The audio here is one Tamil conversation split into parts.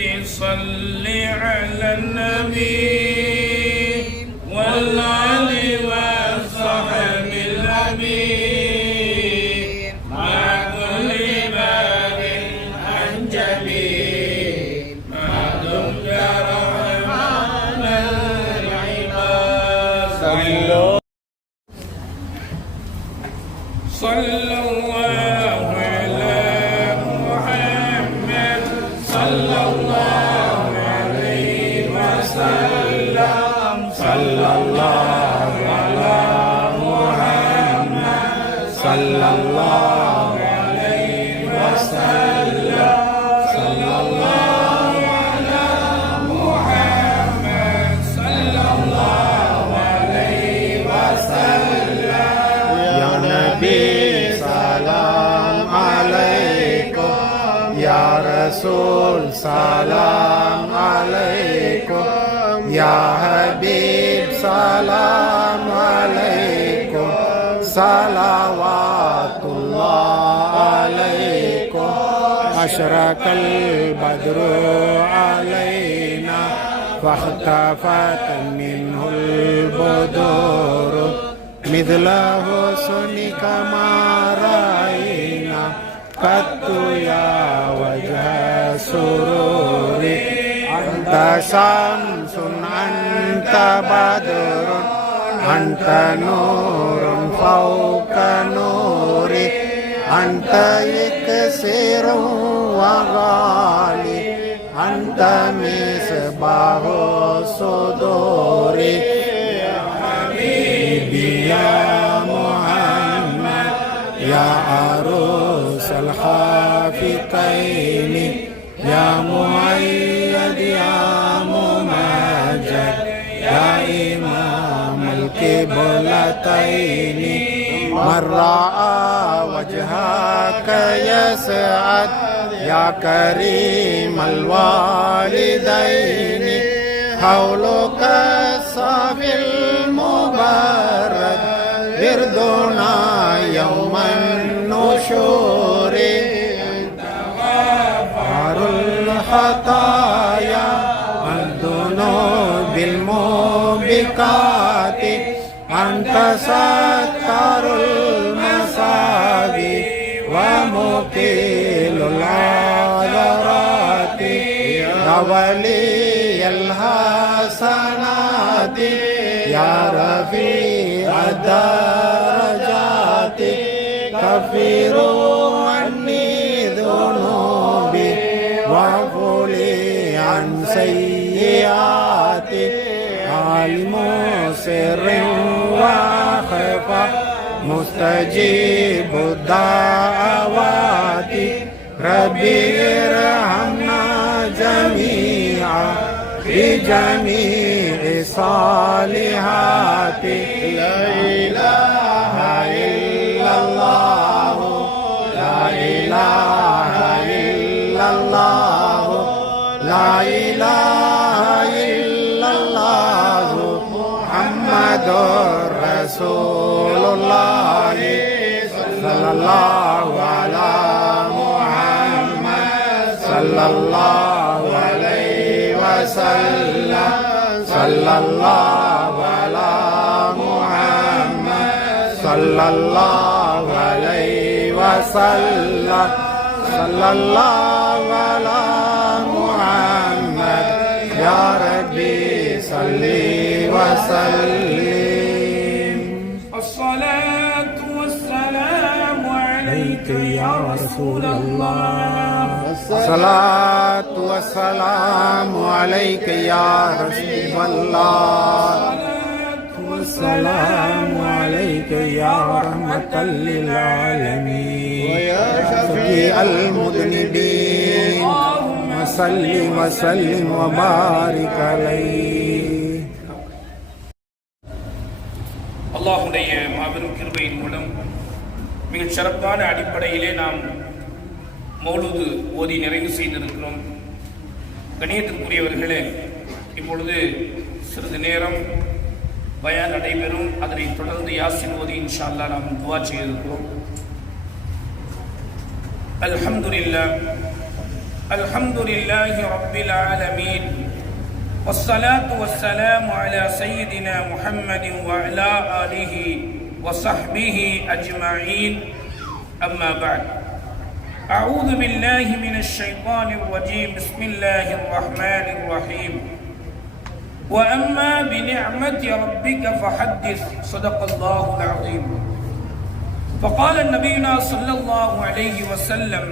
رب صل على النبي والآل والصحب الأمين مع كل باب أنجلي ما دمت رحمن العباد. صلى الله سلام عليكم. يا حبيب سلام عليكم. صلوات الله عليكم. أشرق البدر علينا فاختفت منه البدور. مثل حسنك ما رأينا. قط يا وجه سرور أنت شمس أنت بدر أنت نور فوق نوري أنت يكسر وغالي أنت مصباح الصدور حبيبي يا محمد يا عروس الخافقين يا مؤيد يا ممجد يا إمام القبلتين. من رأى وجهك يسعد يا كريم الوالدين. حولك الصافي المبارك بردنا يوم النشور. الخطايا والذنوب الموبقات أنت ستار المصابي ومقيل العذرات يا ولي الحسنات يا رفيع الدرجات كفر سيئاتي عالم سر وخفى مستجيب الدعوات ربي ارحمنا جميعا في جميع صالحات رسول الله صلى الله على محمد صلى الله عليه وسلم صلى الله على محمد صلى الله عليه وسلم صلى الله على محمد يا ربي صل وسلم عليك يا رسول الله. الصلاة والسلام عليك يا رسول الله. والسلام عليك يا رحمة للعالمين. ويا شفيع المذنبين. وسلم وسلم وبارك عليه. اللهم மிகச் சிறப்பான அடிப்படையிலே நாம் மௌலூது ஓதி நிறைவு செய்திருக்கிறோம் கணியத்திற்குரியவர்களே இப்பொழுது சிறிது நேரம் பயான் நடைபெறும் அதனைத் தொடர்ந்து யாசின் ஓதி இன்ஷா அல்லாஹ் நாம் துவா செய்திருக்கிறோம் الحمد لله الحمد لله رب العالمين والصلاة والسلام على سيدنا محمد وعلى آله وصحبه أجمعين. أما بعد. أعوذ بالله من الشيطان الرجيم. بسم الله الرحمن الرحيم. وأما بنعمة ربك فحدث. صدق الله العظيم. فقال نبينا صلى الله عليه وسلم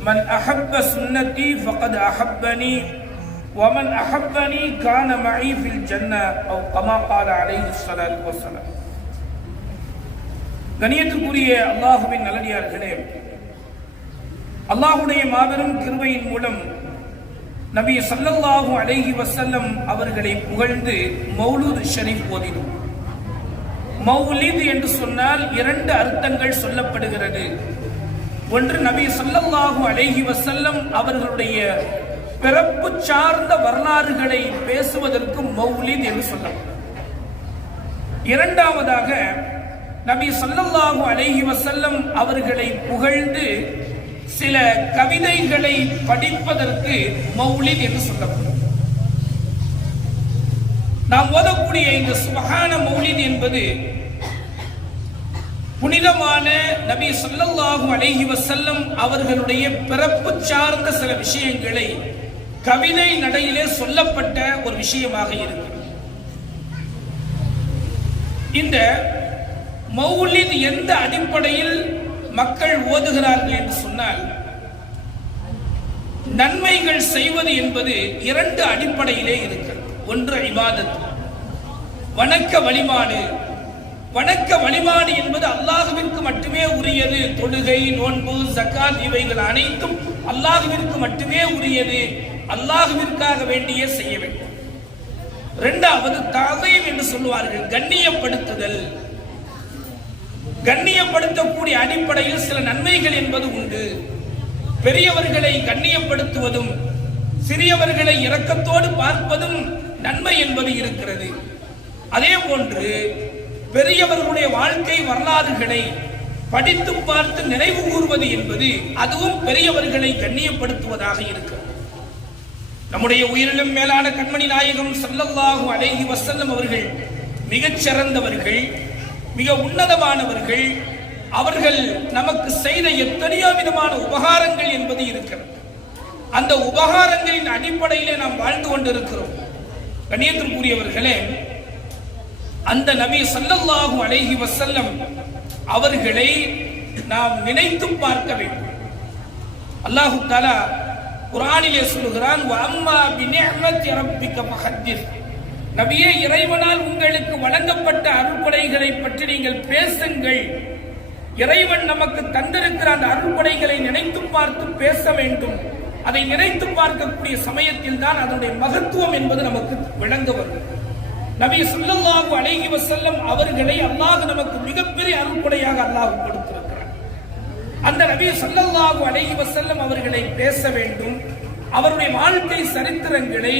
من أحب سنتي فقد أحبني. ومن أحبني كان معي في الجنة. أو كما قال عليه الصلاة والسلام. கணியத்துக்குரிய அல்லாஹுவின் நல்லடியார்களே அல்லாஹுடைய மாபெரும் கிருவையின் மூலம் நபி சல்லல்லாஹு அலைஹி வசல்லம் அவர்களை புகழ்ந்து மௌலூத் ஷரீப் ஓதினோம். மௌலித் என்று சொன்னால் இரண்டு அர்த்தங்கள் சொல்லப்படுகிறது. ஒன்று நபி ஸல்லல்லாஹு அழகி வசல்லம் அவர்களுடைய பிறப்பு சார்ந்த வரலாறுகளை பேசுவதற்கு மௌலித் என்று சொல்லப்படும். இரண்டாவதாக நபி சொல்லல்லாஹு அலைஹி வசல்லம் அவர்களை புகழ்ந்து சில கவிதைகளை படிப்பதற்கு மௌலித் என்று சொல்லப்படும். நாம் ஓதக்கூடிய இந்த சுகான மௌலித் என்பது புனிதமான நபி சொல்லல்லாஹு அலைஹி வசல்லம் அவர்களுடைய பிறப்பு சார்ந்த சில விஷயங்களை கவிதை நடையிலே சொல்லப்பட்ட ஒரு விஷயமாக இருக்கிறது இந்த மௌலித் எந்த அடிப்படையில் மக்கள் ஓதுகிறார்கள் என்று சொன்னால் நன்மைகள் செய்வது என்பது இரண்டு அடிப்படையிலே இருக்கிறது. ஒன்று இபாதத் வணக்க வழிபாடு. வணக்க வழிபாடு என்பது அல்லாஹுவிற்கு மட்டுமே உரியது. தொழுகை நோன்பு ஜக்காத் இவைகள் அனைத்தும் அல்லாஹுவிற்கு மட்டுமே உரியது. அல்லாஹுவிற்காக வேண்டிய செய்ய வேண்டும். இரண்டாவது தகையம் என்று சொல்லுவார்கள் கண்ணியப்படுத்துதல். கண்ணியப்படுத்தக்கூடிய அடிப்படையில் சில நன்மைகள் என்பது உண்டு. பெரியவர்களை கண்ணியப்படுத்துவதும் சிறியவர்களை இரக்கத்தோடு பார்ப்பதும் நன்மை என்பது இருக்கிறது. அதே போன்று பெரியவர்களுடைய வாழ்க்கை வரலாறுகளை படித்து பார்த்து நினைவு கூறுவது என்பது அதுவும் பெரியவர்களை கண்ணியப்படுத்துவதாக இருக்கிறது. நம்முடைய உயிரிலும் மேலான கண்மணி நாயகம் சல்லல்லாஹு அலேஹி வசல்லம் அவர்கள் மிகச் சிறந்தவர்கள் மிக உன்னதமானவர்கள் அவர்கள் நமக்கு செய்த எத்தனையோ விதமான உபகாரங்கள் என்பது இருக்கிறது. அந்த உபகாரங்களின் அடிப்படையிலே நாம் வாழ்ந்து கொண்டிருக்கிறோம். கண்ணியத்திற்குரியவர்களே அந்த நபி சல்லல்லாஹு அலைஹி வசல்லம் அவர்களை நாம் நினைத்து பார்க்க வேண்டும். அல்லாஹு தாலா குரானிலே சொல்லுகிறான் அம்மா பிநிஅமத்தி ரப்பிக ஃபஹத்திஸ் நபியே இறைவனால் உங்களுக்கு வழங்கப்பட்ட அருள்கொடைகளை பற்றி நீங்கள் பேசுங்கள். இறைவன் நமக்கு தந்திருக்கிற அந்த அருள்கொடைகளை நினைத்து பார்த்து பேச வேண்டும். அதை நினைத்து பார்க்கக்கூடிய சமயத்தில் தான் அதனுடைய மகத்துவம் என்பது நமக்கு விளங்க வரும். நபி ஸல்லல்லாஹு அழகி வசல்லம் அவர்களை அல்லாஹ் நமக்கு மிகப்பெரிய அருள்கொடையாக அல்லாஹ் கொடுத்திருக்கிறார் அந்த நபி ஸல்லல்லாஹு அழகி வசல்லம் அவர்களை பேச வேண்டும். அவருடைய வாழ்க்கை சரித்திரங்களை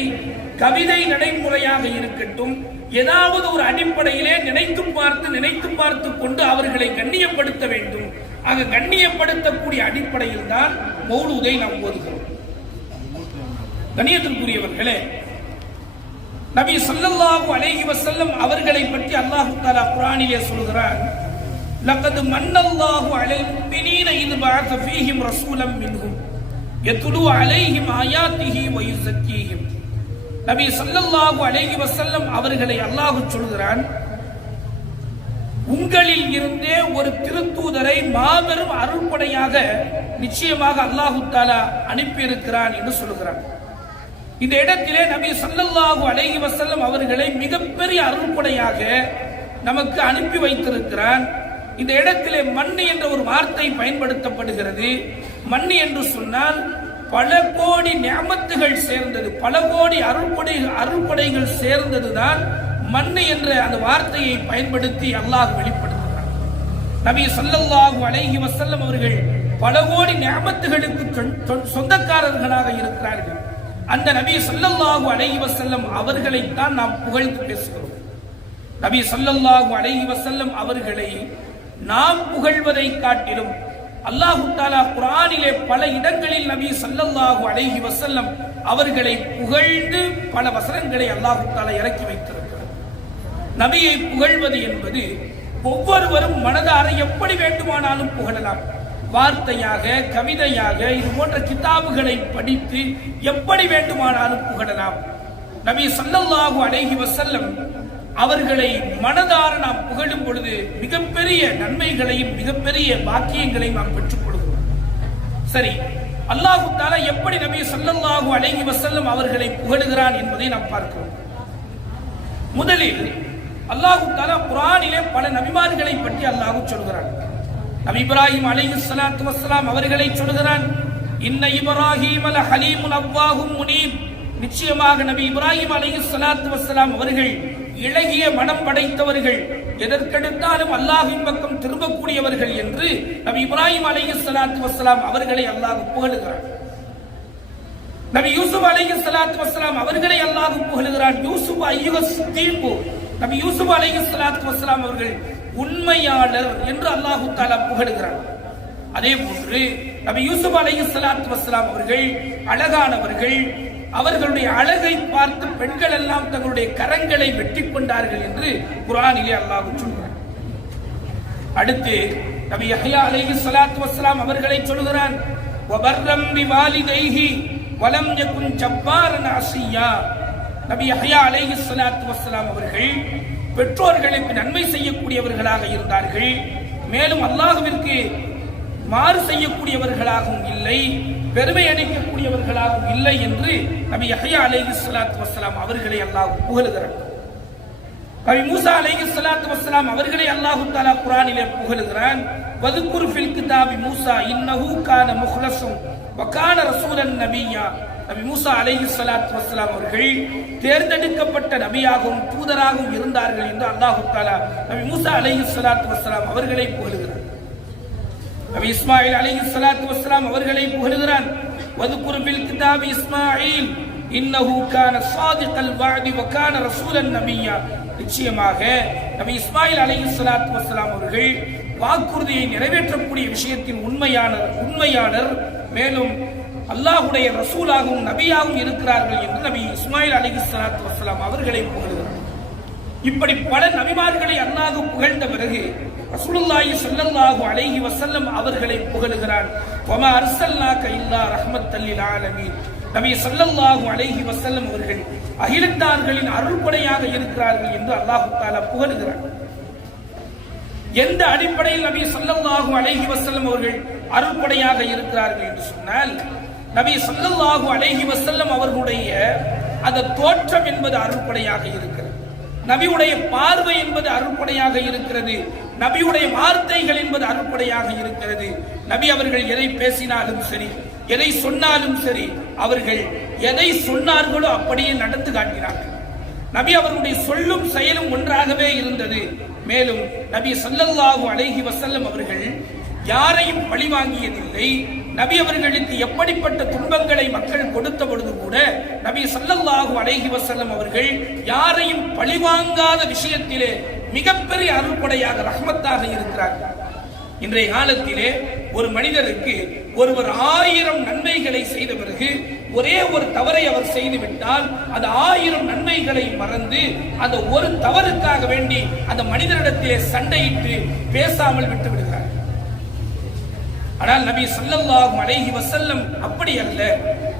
கவிதை நடைமுறையாக இருக்கட்டும் ஏதாவது ஒரு அடிப்படையிலே நினைத்து பார்த்து நினைத்து பார்த்து கொண்டு அவர்களை கண்ணியப்படுத்த வேண்டும் ஆக கண்ணியப்படுத்தக்கூடிய அடிப்படையில் தான் மௌலூதை நாம் ஓதுகிறோம் கண்ணியத்திற்குரியவர்களே நபி ஸல்லல்லாஹு அலைஹி வஸல்லம் அவர்களை பற்றி அல்லாஹ் தஆலா குர்ஆனிலே சொல்கிறார் لقد من الله على المؤمنين إذ بعث فيهم رسولا منهم يتلو عليهم آياته ويزكيهم நபி சொல்லல்லாஹு அழகி வசல்லம் அவர்களை அல்லாஹு சொல்கிறான் உங்களில் இருந்தே ஒரு திருத்தூதரை மாபெரும் அருள்படையாக நிச்சயமாக அல்லாஹு தாலா அனுப்பியிருக்கிறான் என்று சொல்லுகிறான் இந்த இடத்திலே நபி சொல்லல்லாஹு அலைஹி வசல்லம் அவர்களை மிகப்பெரிய அருள்படையாக நமக்கு அனுப்பி வைத்திருக்கிறான். இந்த இடத்திலே மண் என்ற ஒரு வார்த்தை பயன்படுத்தப்படுகிறது. மண் என்று சொன்னால் பல கோடி நியமத்துகள் சேர்ந்தது பல கோடி அருள்படை அருள்படைகள் சேர்ந்ததுதான் மண்ணு என்ற அந்த வார்த்தையை பயன்படுத்தி அல்லாஹ் வெளிப்படுத்துகிறார் நபி சொல்லல்லாஹு அலைஹி வசல்லம் அவர்கள் பல கோடி நியமத்துகளுக்கு சொந்தக்காரர்களாக இருக்கிறார்கள். அந்த நபி சொல்லல்லாஹு அலைஹி வசல்லம் அவர்களைத்தான் நாம் புகழ்ந்து பேசுகிறோம். நபி சொல்லல்லாஹு அலைஹி வசல்லம் அவர்களை நாம் புகழ்வதை காட்டிலும் அல்லாஹு தாலா குர்ஆனிலே பல இடங்களில் நபி சல்லல்லாஹு அலைஹி வசல்லம் அவர்களை புகழ்ந்து பல வசனங்களை அல்லாஹு தாலா இறக்கி வைத்திருக்கிறார். நபியை புகழ்வது என்பது ஒவ்வொருவரும் மனதார எப்படி வேண்டுமானாலும் புகழலாம். வார்த்தையாக கவிதையாக இது போன்ற கிதாபுகளை படித்து எப்படி வேண்டுமானாலும் புகழலாம். நபி சல்லல்லாஹு அலைஹி வசல்லம் அவர்களை மனதார நாம் புகழும் பொழுது மிகப்பெரிய நன்மைகளையும் மிகப்பெரிய பாக்கியங்களையும் நாம் பெற்றுக் கொள்கிறோம். சரி அல்லாஹு தாலா எப்படி நபி ஸல்லல்லாஹு அலைஹி வசல்லம் அவர்களை புகழுகிறான் என்பதை நாம் பார்க்கிறோம். முதலில் அல்லாஹு தாலா குரானிலே பல நபிமார்களை பற்றி அல்லாஹு சொல்கிறான். நபி இப்ராஹிம் அலைஹி சலாத்து வசலாம் அவர்களை சொல்கிறான் இன்ன இப்ராஹிம் அல ஹலீமுன் அவ்வாஹும் முனீப் நிச்சயமாக நபி இப்ராஹிம் அலைஹி சலாத்து வசலாம் அவர்கள் இளகிய மனம் படைத்தவர்கள் எதற்கெடுத்தாலும் அல்லாஹின் பக்கம் திரும்பக்கூடியவர்கள் என்று நபி இப்ராஹிம் அலைஹி சலாத்து வசலாம் அவர்களை அல்லாஹ் புகழுகிறார் நபி யூசுப் அலைஹி சலாத்து வசலாம் அவர்களை அல்லாஹ் புகழுகிறான் யூசுப் ஐயுக சித்தீக்கு நபி யூசுப் அலைஹி சலாத்து வசலாம் அவர்கள் உண்மையாளர் என்று அல்லாஹு தாலா புகழுகிறார் அதே போன்று நபி யூசுப் அலைஹி சலாத்து வசலாம் அவர்கள் அழகானவர்கள் அவர்களுடைய அழகை பார்த்து பெண்கள் எல்லாம் தங்களுடைய கரங்களை வெட்டி கொண்டார்கள் என்று குரானிலே அல்லாஹ் சொல்கிறான். அடுத்து நபி யஹ்யா அலைஹி ஸலாத்து வஸ்ஸலாம் அவர்களை சொல்கிறான் வபர்ரம் பிவாலிதைஹி வலம் யகுன் ஜப்பாரன் அசியா நபி யஹ்யா அலைஹி ஸலாத்து வஸ்ஸலாம் அவர்கள் பெற்றோர்களுக்கு நன்மை செய்யக்கூடியவர்களாக இருந்தார்கள். மேலும் அல்லாஹ்விற்கு மாறு செய்யக்கூடியவர்களாகவும் இல்லை பெருமை அடைக்கக்கூடியவர்களாகவும் இல்லை என்று நபி யஹ்யா அலைஹி ஸலாத்து வஸ்ஸலாம் அவர்களை அல்லாஹ் புகழுகிறார் நபி மூசா அலைஹி ஸலாத்து வசலாம் அவர்களை அல்லாஹ் தஆலா குர்ஆனிலே புகழுகிறான். வதுக்குர் ஃபில் கிதாபி மூசா இன்னஹு கான முஹ்லஸும் வ கான ரசூலன் நபியா. நபி மூசா அலைஹி ஸலாத்து வசலாம் அவர்கள் தேர்ந்தெடுக்கப்பட்ட நபியாகவும் தூதராகவும் இருந்தார்கள் என்று அல்லாஹ் தஆலா நபி மூசா அலைஹி ஸலாத்து வசலாம் அவர்களை புகழுகிறார் நபி இஸ்மாயில் அலி சலாத்து வஸ்லாம் அவர்களை புகழுகிறான். வதுக்குர் ஃபில் கிதாபி இஸ்மாயில் இன்னஹு கான சாதிகல் வாதி வ கான ரசூலன் நபியா. நிச்சயமாக நபி இஸ்மாயில் அலி சலாத்து வஸ்லாம் அவர்கள் வாக்குறுதியை நிறைவேற்றக்கூடிய விஷயத்தில் உண்மையான உண்மையாளர் மேலும் அல்லாஹ்வுடைய ரசூலாகவும் நபியாகவும் இருக்கிறார்கள் என்று நபி இஸ்மாயில் அலி சலாத்து வஸ்ஸலாம் அவர்களை புகழுகிறார். இப்படி பல நபிமார்களை அல்லாஹ் புகழ்ந்த பிறகு ரசூலுல்லாஹி ஸல்லல்லாஹு அலைஹி வஸல்லம் அவர்களை புகழுகிறான் வமா அர்சல்னாக இல்லா ரஹ்மத்தல் லில் ஆலமீன். நபி ஸல்லல்லாஹு அலைஹி வஸல்லம் அவர்கள் அகிலத்தார்களின் அருள்படையாக இருக்கிறார்கள் என்று அல்லாஹ் தஆலா புகழுகிறான் எந்த அடிப்படையில் நபி ஸல்லல்லாஹு அலைஹி வஸல்லம் அவர்கள் அருள்படையாக இருக்கிறார்கள் என்று சொன்னால் நபி ஸல்லல்லாஹு அலைஹி வஸல்லம் அவர்களுடைய அந்த தோற்றம் என்பது அருள்படையாக இருக்கிறது. நபியுடைய பார்வை என்பது அருள்படையாக இருக்கிறது. நபியுடைய வார்த்தைகள் என்பது அருள்படையாக இருக்கிறது. நபி அவர்கள் எதை பேசினாலும் சரி எதை சொன்னாலும் சரி அவர்கள் எதை சொன்னார்களோ அப்படியே நடந்து காட்டினார்கள் நபி அவர்களுடைய சொல்லும் செயலும் ஒன்றாகவே இருந்தது. மேலும் நபி சல்லல்லாஹு அலைஹி வசல்லம் அவர்கள் யாரையும் பழிவாங்கியதில்லை. நபி அவர்களுக்கு எப்படிப்பட்ட துன்பங்களை மக்கள் கொடுத்த பொழுது கூட நபி சல்லல்லாஹு அலைஹி வசல்லம் அவர்கள் யாரையும் பழிவாங்காத விஷயத்திலே மிகப்பெரிய அருள்படையாக ரஹ்மத்தாக இருக்கிறார்கள் இன்றைய காலத்திலே ஒரு மனிதருக்கு ஒருவர் ஆயிரம் நன்மைகளை செய்த பிறகு ஒரே ஒரு தவறை அவர் செய்துவிட்டால் அந்த ஆயிரம் நன்மைகளை மறந்து அந்த ஒரு தவறுக்காக வேண்டி அந்த மனிதரிடத்திலே சண்டையிட்டு பேசாமல் விட்டு விடுகிறார் ஆனால் நபி ஸல்லல்லாஹு அலைஹி வசல்லம் அப்படி அல்ல.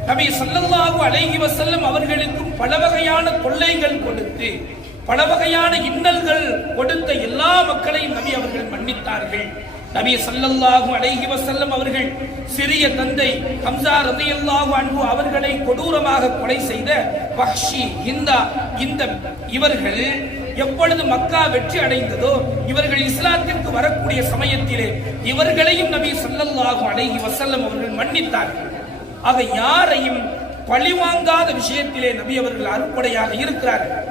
நபி ஸல்லல்லாஹு அலைஹி வசல்லம் அவர்களுக்கும் பல வகையான தொல்லைகள் கொடுத்து பல வகையான இன்னல்கள் கொடுத்த எல்லா மக்களையும் நபி அவர்கள் மன்னித்தார்கள். நபி சல்லல்லாஹும் அலைஹி வசல்லம் அவர்கள் சிறிய தந்தை ஹம்சா ரலியல்லாஹு அன்பு அவர்களை கொடூரமாக கொலை செய்த வஹ்ஷி இந்தா இந்த இவர்கள் எப்பொழுது மக்கா வெற்றி அடைந்ததோ இவர்கள் இஸ்லாத்திற்கு வரக்கூடிய சமயத்திலே இவர்களையும் நபி சல்லல்லாஹும் அலைஹி வசல்லம் அவர்கள் மன்னித்தார்கள். ஆக யாரையும் பழிவாங்காத விஷயத்திலே நபி அவர்கள் அறுப்படையாக இருக்கிறார்கள்.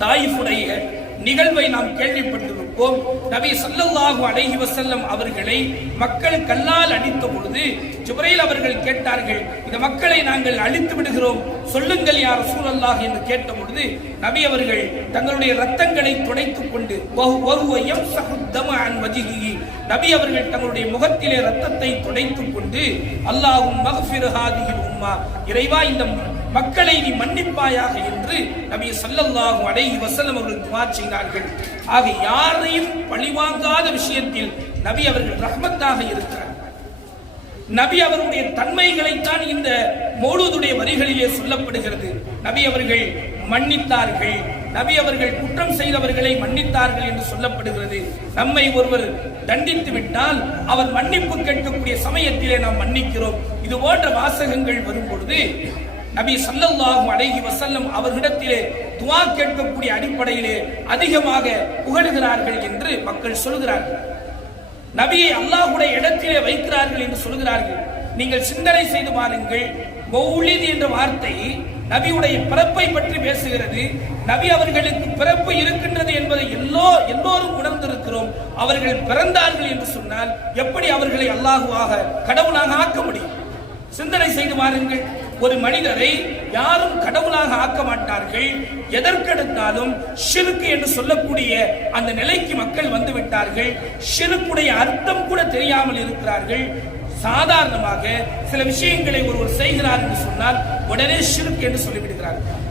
தாயிஃபுடைய நிகழ்வை நாம் கேள்விப்பட்டிருப்போம். நபி ஸல்லல்லாஹு அலைஹி வசல்லம் அவர்களை மக்கள் கல்லால் அடித்த பொழுது ஜுபரையில் அவர்கள் கேட்டார்கள் இந்த மக்களை நாங்கள் அழித்து விடுகிறோம் சொல்லுங்கள் யார் சூழல்லாக என்று கேட்ட பொழுது நபி அவர்கள் தங்களுடைய ரத்தங்களை துடைத்துக் கொண்டு அன் நபி அவர்கள் தங்களுடைய முகத்திலே ரத்தத்தை துடைத்துக் கொண்டு அல்லாஹும் மகஃபிர் ஹாதிஹில் உம்மா இறைவா இந்த மக்களை நீ மன்னிப்பாயாக என்று நபி சல்லல்லாஹு அலைஹி வஸல்லம் அவர்கள் துஆ செய்தார்கள். ஆக யாரையும் பழிவாங்காத விஷயத்தில் நபி அவர்கள் ரஹமத்தாக இருக்கிறார். நபி அவருடைய தன்மைகளைத்தான் இந்த மௌலூதுடைய வரிகளிலே சொல்லப்படுகிறது. நபி அவர்கள் மன்னித்தார்கள். நபி அவர்கள் குற்றம் செய்தவர்களை மன்னித்தார்கள் என்று சொல்லப்படுகிறது. நம்மை ஒருவர் தண்டித்து விட்டால் அவர் மன்னிப்பு கேட்கக்கூடிய சமயத்திலே நாம் மன்னிக்கிறோம். இது போன்ற வாசகங்கள் வரும் பொழுது நபி ஸல்லல்லாஹு அழகி வசல்லம் அவர்களிடத்திலே துவா கேட்கக்கூடிய அடிப்படையிலே அதிகமாக புகழுகிறார்கள் என்று மக்கள் சொல்கிறார்கள். நபியை அல்லாஹுடைய இடத்திலே வைக்கிறார்கள் என்று சொல்கிறார்கள். நீங்கள் சிந்தனை செய்து பாருங்கள். மௌலித் என்ற வார்த்தை நபியுடைய பிறப்பை பற்றி பேசுகிறது. நபி அவர்களுக்கு பிறப்பு இருக்கின்றது என்பதை எல்லோ எல்லோரும் உணர்ந்திருக்கிறோம். அவர்கள் பிறந்தார்கள் என்று சொன்னால் எப்படி அவர்களை அல்லாஹுவாக கடவுளாக ஆக்க முடியும்? சிந்தனை செய்து பாருங்கள். ஒரு மனிதரை யாரும் கடவுளாக ஆக்க மாட்டார்கள். எதற்கெடுத்தாலும் ஷிருக்கு என்று சொல்லக்கூடிய அந்த நிலைக்கு மக்கள் வந்து விட்டார்கள் ஷிருக்குடைய அர்த்தம் கூட தெரியாமல் இருக்கிறார்கள். சாதாரணமாக சில விஷயங்களை ஒருவர் செய்கிறார் என்று சொன்னால் உடனே ஷிருக்கு என்று சொல்லிவிடுகிறார்கள்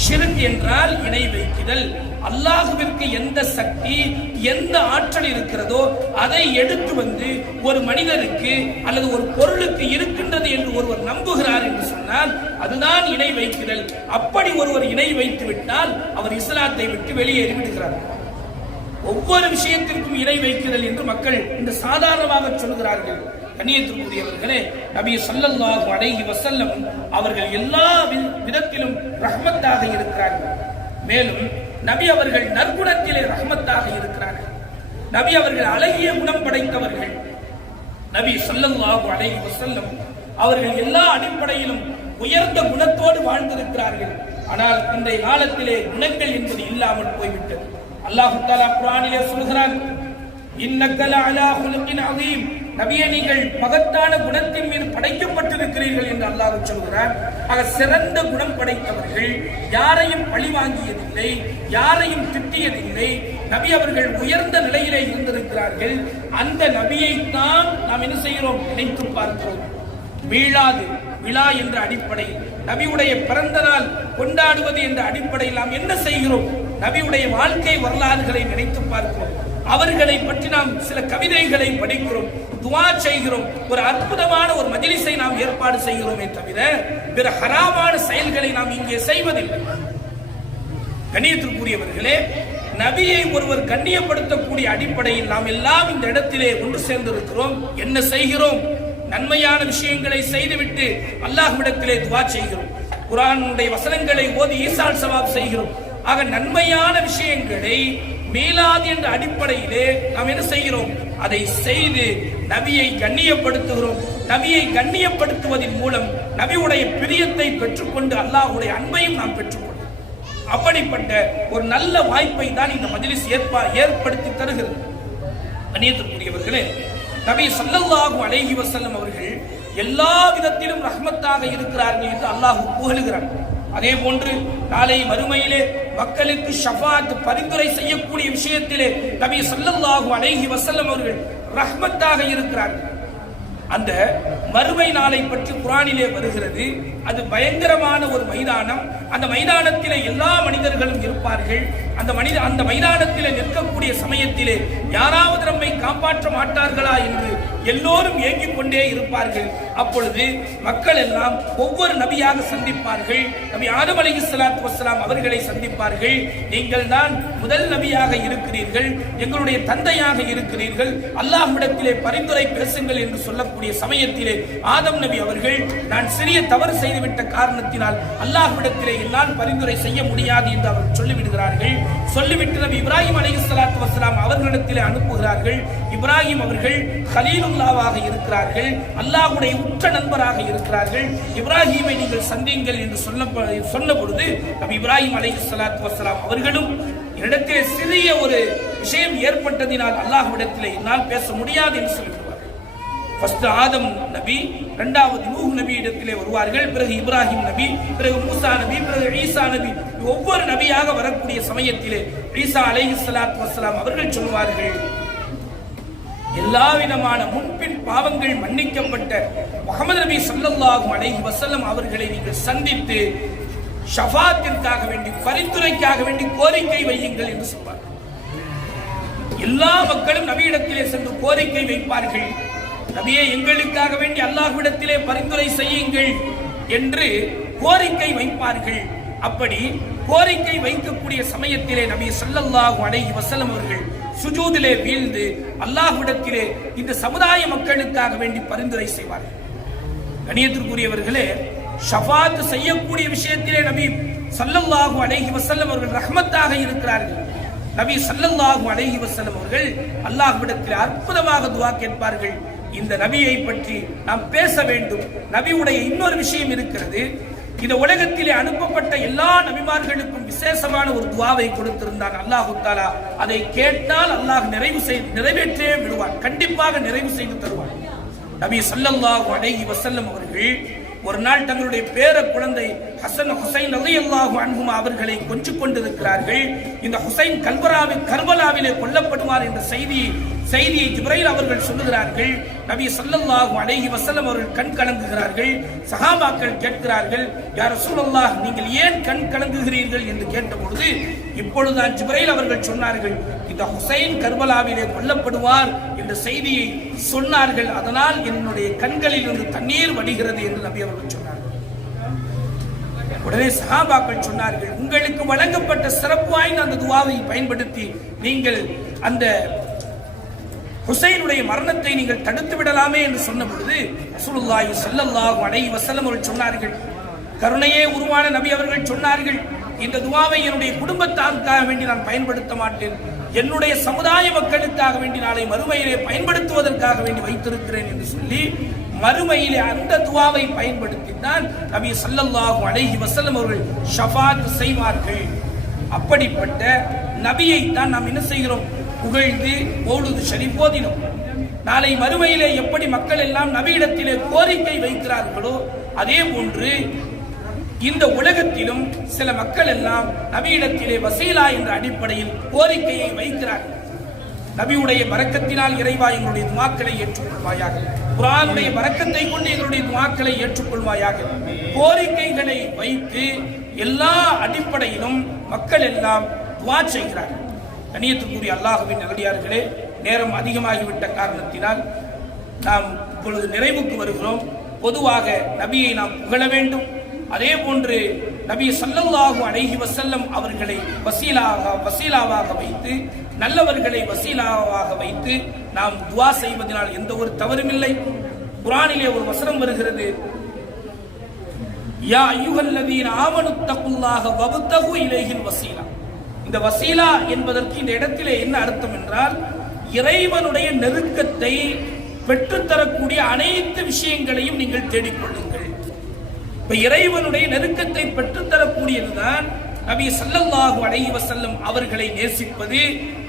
ஷிர்க் என்றால் இணை வைக்குதல். அல்லாஹுவிற்கு எந்த சக்தி எந்த ஆற்றல் இருக்கிறதோ அதை எடுத்து வந்து ஒரு மனிதனுக்கு அல்லது ஒரு பொருளுக்கு இருக்கின்றது என்று ஒருவர் நம்புகிறார் என்று சொன்னால் அதுதான் இணை வைக்குதல். அப்படி ஒருவர் இணை வைத்து விட்டால் அவர் இஸ்லாத்தை விட்டு வெளியேறி விடுகிறார் ஒவ்வொரு விஷயத்திற்கும் இணை வைக்குதல் என்று மக்கள் இந்த சாதாரணமாக சொல்கிறார்கள் கண்ணியத்திற்குரியவர்களே நபி ஸல்லல்லாஹு அடைகி வசல்லம் அவர்கள் எல்லா விதத்திலும் ரஹ்மத்தாக இருக்கிறார்கள். மேலும் நபி அவர்கள் நற்குணத்திலே ரஹ்மத்தாக இருக்கிறார்கள். நபி அவர்கள் அழகிய குணம் படைத்தவர்கள். நபி ஸல்லல்லாஹு அலைஹி வசல்லம் அவர்கள் எல்லா அடிப்படையிலும் உயர்ந்த குணத்தோடு வாழ்ந்திருக்கிறார்கள். ஆனால் இன்றைய காலத்திலே குணங்கள் என்பது இல்லாமல் போய்விட்டது. அல்லாஹுத்தாலா தஆலா குர்ஆனிலே சொல்கிறான் இன்னக்க லஅலா குலுகின் அதீம் நீங்கள் மகத்தான குணத்தின் மீது படைக்கப்பட்டிருக்கிறீர்கள் என்று அல்லாஹ் சொல்கிறார் ஆக சிறந்த குணம் படைத்தவர்கள் யாரையும் பழி வாங்கியதில்லை யாரையும் திட்டியதில்லை. நபி அவர்கள் உயர்ந்த நிலையிலே இருந்திருக்கிறார்கள். அந்த நபியைத்தான் நாம் என்ன செய்கிறோம்? நினைத்து பார்க்கிறோம். மீளாது விழா என்ற அடிப்படையில் நபியுடைய பிறந்த நாள் கொண்டாடுவது என்ற அடிப்படையில் நாம் என்ன செய்கிறோம்? நபியுடைய வாழ்க்கை வரலாறுகளை நினைத்து பார்க்கிறோம். அவர்களை பற்றி நாம் சில கவிதைகளை படிக்கிறோம் துவா செய்கிறோம். ஒரு அற்புதமான ஒரு மஜிலிசை நாம் ஏற்பாடு செய்கிறோமே தவிர பிற ஹராமான செயல்களை நாம் இங்கே செய்வதில்லை. கண்ணியத்திற்குரியவர்களே நபியை ஒருவர் கண்ணியப்படுத்தக்கூடிய அடிப்படையில் நாம் எல்லாம் இந்த இடத்திலே ஒன்று சேர்ந்திருக்கிறோம். என்ன செய்கிறோம்? நன்மையான விஷயங்களை செய்துவிட்டு அல்லாஹ்விடத்திலே துவா செய்கிறோம். குரானுடைய வசனங்களை ஓதி ஈசால் சவாப் செய்கிறோம். ஆக நன்மையான விஷயங்களை மீளாது என்ற அடிப்படையிலே நாம் என்ன செய்கிறோம்? அதை செய்து நபியை கண்ணியப்படுத்துகிறோம். நபியை கண்ணியப்படுத்துவதன் மூலம் நபியுடைய பிரியத்தை பெற்றுக்கொண்டு அல்லாஹுடைய அன்பையும் நாம் பெற்றுக்கொள்கிறோம் அப்படிப்பட்ட ஒரு நல்ல வாய்ப்பை தான் இந்த மஜ்லிஸ் ஏற்பா ஏற்படுத்தி தருகிறது. அந்நியத்திற்குரியவர்களே நபி சல்லல்லாஹு அலைஹி வசல்லம் அவர்கள் எல்லா விதத்திலும் ரஹ்மத்தாக இருக்கிறார்கள் என்று அல்லாஹ் புகழுகிறான். அதே போன்று நாளை மறுமையிலே மக்களுக்கு ஷஃபாத் பரிந்துரை செய்யக்கூடிய விஷயத்திலே நபி சொல்லல்லாஹு அலைஹி வசல்லம் அவர்கள் ரஹ்மத்தாக இருக்கிறார்கள் அந்த மறுமை நாளை பற்றி குரானிலே வருகிறது. அது பயங்கரமான ஒரு மைதானம். அந்த மைதானத்திலே எல்லா மனிதர்களும் இருப்பார்கள். அந்த மனித அந்த மைதானத்திலே நிற்கக்கூடிய சமயத்திலே யாராவது நம்மை காப்பாற்ற மாட்டார்களா என்று எல்லோரும் ஏங்கிக் கொண்டே இருப்பார்கள். அப்பொழுது மக்கள் எல்லாம் ஒவ்வொரு நபியாக சந்திப்பார்கள். நபி ஆதம் அலைஹிஸ்ஸலாத்து வஸ்ஸலாம் அவர்களை சந்திப்பார்கள். நீங்கள் தான் முதல் நபியாக இருக்கிறீர்கள். எங்களுடைய தந்தையாக இருக்கிறீர்கள். அல்லாஹ்விடத்திலே பரிந்துரை பேசுங்கள் என்று சொல்லக்கூடிய சமயத்திலே ஆதம் நபி அவர்கள் நான் சிறிய தவறு செய்துவிட்ட காரணத்தினால் அல்லாஹ்விடத்திலே என்னால் பரிந்துரை செய்ய முடியாது என்று அவர் சொல்லிவிடுகிறார்கள். சொல்லிவிட்டு நபி இப்ராஹிம் அலி இஸ்லாத்து வசலாம் அவர்களிடத்திலே அனுப்புகிறார்கள். இப்ராஹிம் அவர்கள் அல்லாவாக இருக்கிறார்கள் அல்லாஹுடைய உற்ற நண்பராக இருக்கிறார்கள். இப்ராஹிமை நீங்கள் சந்தியுங்கள் என்று சொல்ல சொன்ன பொழுது நபி இப்ராஹிம் அலை சலாத்து வசலாம் அவர்களும் என்னிடத்திலே சிறிய ஒரு விஷயம் ஏற்பட்டதினால் அல்லாஹ்விடத்திலே என்னால் பேச முடியாது என்று சொல்லிவிடுவார் ஃபர்ஸ்ட் ஆதம் நபி இரண்டாவது நூஹ் நபி இடத்திலே வருவார்கள். பிறகு இப்ராஹிம் நபி பிறகு மூசா நபி பிறகு ஈசா நபி ஒவ்வொரு நபியாக வரக்கூடிய சமயத்திலே ஈசா அலை சலாத் வசலாம் அவர்கள் சொல்வார்கள் எல்லா விதமான முன்பின் பாவங்கள் மன்னிக்கப்பட்ட முகமது நபி சல்லாஹும் அலைஹி வசல்லம் அவர்களை நீங்கள் சந்தித்து ஷஃபாத்திற்காக வேண்டி பரிந்துரைக்காக வேண்டி கோரிக்கை வையுங்கள் என்று சொல்வார் எல்லா மக்களும் நபியிடத்திலே சென்று கோரிக்கை வைப்பார்கள். நபியை எங்களுக்காக வேண்டி அல்லாஹ்விடத்திலே பரிந்துரை செய்யுங்கள் என்று கோரிக்கை வைப்பார்கள். அப்படி கோரிக்கை வைக்கக்கூடிய சமயத்திலே நபி சல்லல்லாஹு அலைஹி வசலம் அவர்கள் சுஜூதிலே வீழ்ந்து அல்லாஹ்விடத்திலே இந்த சமுதாய மக்களுக்காக வேண்டி பரிந்துரை செய்வார்கள். கணியத்திற்குரியவர்களே ஷஃபாத் செய்யக்கூடிய விஷயத்திலே நபி சல்லல்லாஹு அலைஹி வசல்லம் அவர்கள் ரஹமத்தாக இருக்கிறார்கள். நபி சல்லல்லாஹு அலைஹி வசல்லம் அவர்கள் அல்லாஹ்விடத்தில் அற்புதமாக துவா கேட்பார்கள். இந்த நபியை பற்றி நாம் பேச வேண்டும். நபியுடைய இன்னொரு விஷயம் இருக்கிறது. இந்த உலகத்திலே அனுப்பப்பட்ட எல்லா நபிமார்களுக்கும் விசேஷமான ஒரு துவாவை கொடுத்திருந்தான் அல்லாஹு தாலா அதை கேட்டால் அல்லாஹ் நிறைவு செய்து நிறைவேற்றே விடுவான். கண்டிப்பாக நிறைவு செய்து தருவான். நபி ஸல்லல்லாஹு அலைஹி வசல்லம் அவர்கள் ஒரு நாள் தங்களுடைய பேர குழந்தை ஹசன் ஹுசைன் ரலியல்லாஹு அன்பும் அவர்களை கொஞ்சு கொண்டிருக்கிறார்கள். இந்த ஹுசைன் கல்பராவில் கர்பலாவிலே கொல்லப்படுவார் என்ற செய்தி செய்தியை ஜிப்ரைல் அவர்கள் சொல்லுகிறார்கள். நபி சல்லல்லாஹு அலைஹி வஸல்லம் அவர்கள் கண் கலங்குகிறார்கள் சஹாபாக்கள் கேட்கிறார்கள் யார் சூழல்லாஹ் நீங்கள் ஏன் கண் கலங்குகிறீர்கள்? என்று கேட்டபொழுது இப்பொழுதுதான் ஜிப்ரைல் அவர்கள் சொன்னார்கள் இந்த ஹுசைன் கர்பலாவிலே கொல்லப்படுவார் என்ற செய்தியை சொன்னார்கள். அதனால் என்னுடைய கண்களில் இருந்து தண்ணீர் வடிகிறது என்று நபி அவர்கள் சொன்னார்கள். உடனே சகாபாக்கள் சொன்னார்கள் உங்களுக்கு வழங்கப்பட்ட சிறப்பு வாய்ந்த அந்த துவாவை பயன்படுத்தி நீங்கள் அந்த ஹுசைனுடைய மரணத்தை நீங்கள் தடுத்து விடலாமே என்று சொன்ன பொழுது ரசூலுல்லாஹி ஸல்லல்லாஹு அலைஹி வஸல்லம் அவர்கள் சொன்னார்கள். கருணையே உருவான நபி அவர்கள் சொன்னார்கள் இந்த துவாவை என்னுடைய குடும்பத்தாருக்காக வேண்டி நான் பயன்படுத்த மாட்டேன். என்னுடைய சமுதாய மக்களுக்காக வேண்டி நாளை மறுமையிலே பயன்படுத்துவதற்காக வேண்டி வைத்திருக்கிறேன் என்று சொல்லி மறுமையிலே அந்த துவாவை பயன்படுத்தி தான் நபி சல்லல்லாஹு அலைஹி வசல்லம் அவர்கள் ஷஃபாத் செய்வார்கள். அப்படிப்பட்ட நபியை தான் நாம் என்ன செய்கிறோம்? புகழ்ந்து மௌலுது ஷரீப் போதினோம் நாளை மறுமையிலே எப்படி மக்கள் எல்லாம் நபியிடத்திலே கோரிக்கை வைக்கிறார்களோ அதே போன்று இந்த உலகத்திலும் சில மக்கள் எல்லாம் நபியிடத்திலே வசீலா என்ற அடிப்படையில் கோரிக்கையை வைக்கிறார்கள் நபியுடைய பரக்கத்தினால் இறைவா எங்களுடைய துவாக்களை ஏற்றுக்கொள்வாயாக. குரானுடைய பரக்கத்தை கொண்டு எங்களுடைய துவாக்களை ஏற்றுக்கொள்வாயாக. கோரிக்கைகளை வைத்து எல்லா அடிப்படையிலும் மக்கள் எல்லாம் துவா செய்கிறார்கள் கணியத்துக்குரிய அல்லாஹுவின் நல்லடியார்களே நேரம் அதிகமாகிவிட்ட காரணத்தினால் நாம் இப்பொழுது நிறைவுக்கு வருகிறோம். பொதுவாக நபியை நாம் புகழ வேண்டும். அதே போன்று நபி சல்லல்லாஹு அலைஹி வசல்லம் அவர்களை வசீலாக வசீலாவாக வைத்து நல்லவர்களை வசீலாவாக வைத்து நாம் துவா செய்வதனால் எந்த ஒரு தவறும் இல்லை. குரானிலே ஒரு வசனம் வருகிறது. யா ஐயுகல்லதீன் ஆமனு தகுல்லாக வபுத்தகு இலைஹில் வசீலா. இந்த வசீலா என்பதற்கு இந்த இடத்திலே என்ன அர்த்தம் என்றால் இறைவனுடைய நெருக்கத்தை பெற்றுத்தரக்கூடிய அனைத்து விஷயங்களையும் நீங்கள் தேடிக்கொள்ளுங்கள். இப்ப இறைவனுடைய நெருக்கத்தை பெற்றுத்தரக்கூடியதுதான் நபி சல்லல்லாஹு அலைஹி வஸல்லம் அவர்களை நேசிப்பது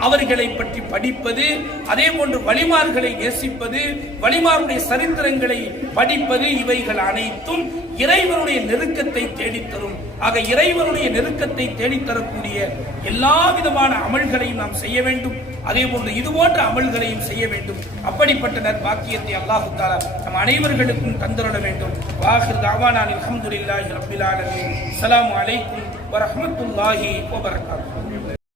அவர்களை பற்றி படிப்பது அதே போன்று வழிமார்களை நேசிப்பது வழிமாருடைய சரித்திரங்களை படிப்பது இவைகள் அனைத்தும் இறைவனுடைய நெருக்கத்தை தேடித்தரும். ஆக இறைவனுடைய நெருக்கத்தை தேடித்தரக்கூடிய எல்லா விதமான அமல்களையும் நாம் செய்ய வேண்டும். அதே போன்று இது போன்ற அமல்களையும் செய்ய வேண்டும். அப்படிப்பட்ட நற்பாக்கியத்தை அல்லாஹு தாலா நம் அனைவர்களுக்கும் தந்தருட வேண்டும். வாஹிர் தாவானான் அஹமதுல்லாஹி ரப்பில் அலாம் அஸ்ஸலாமு அலைக்கும் வரஹ்மத்துல்லாஹி